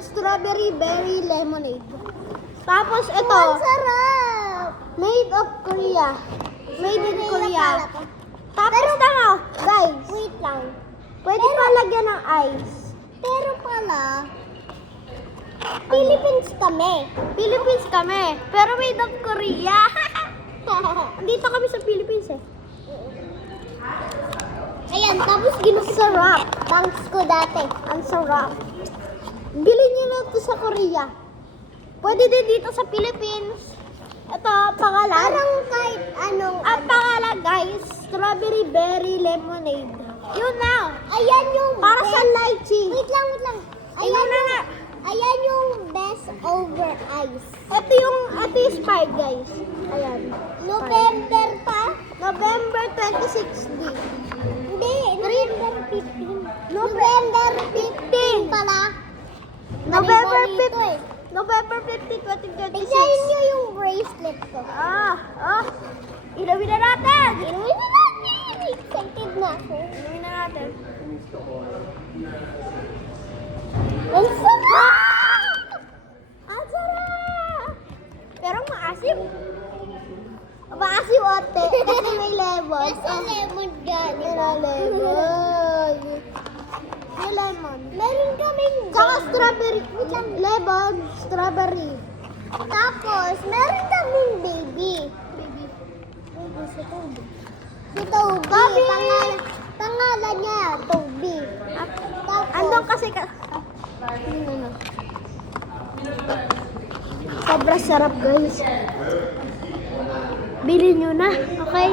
na strawberry berry lemonade. Tapos ito, Ang sarap! made of Korea. Made in Korea. Pala to. Tapos tama, guys, Wait lang. pwede pa lagyan ng ice. Pero pala, Philippines kami. Philippines kami, pero made of Korea. Dito kami sa Philippines eh. Ayan, tapos ginupit. Sarap. Banks ko dati. Ang sarap. Bilhin niyo lang ito sa Korea. Pwede din dito sa Philippines. Ito, pangalan. Parang kahit anong... Ang pangalan guys, strawberry berry lemonade. Yun na. Ayan yung Para best. sa lychee. Wait lang, wait lang. Ayun na nga. Ayan yung best over ice. Ito yung Sprite guys. Ayan. November pa? November 26 D. Hindi, November 15. November 15 pala. November Mali-mali ito 5. November 15, 2026. Tignan nyo yung bracelet ko. Ilawin na natin. Inuwi na natin. Excited na ako. Ilawin na natin. Ang sarap! Ang sarap! Pero maasim. Maasim ate. Kasi may lemon. Kasi lemon ka, di ba? Lemon. May lemon. Meron kaming Tsaka strawberry. Wait lang. Lemon, strawberry. Tapos, meron kaming baby. Baby. Baby si Toby. Si Toby. Toby! Pangalan niya, Toby. Tapos, Andong kasi ka... Sobrang sarap guys. Bilhin nyo na, okay?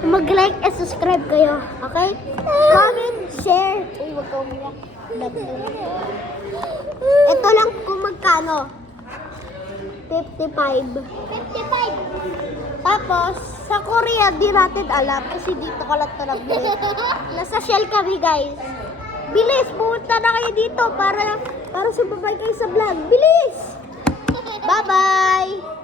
Mag-like and subscribe kayo, okay? Comment, share. Uy, wag ka umiyak. Ito lang kung magkano. 55. 55. Tapos, sa Korea, di natin alam kasi dito ka lang ito nabili. Nasa Shell kami guys. Bilis, pumunta na kayo dito para sumabay kayo sa vlog. Bilis! Bye-bye!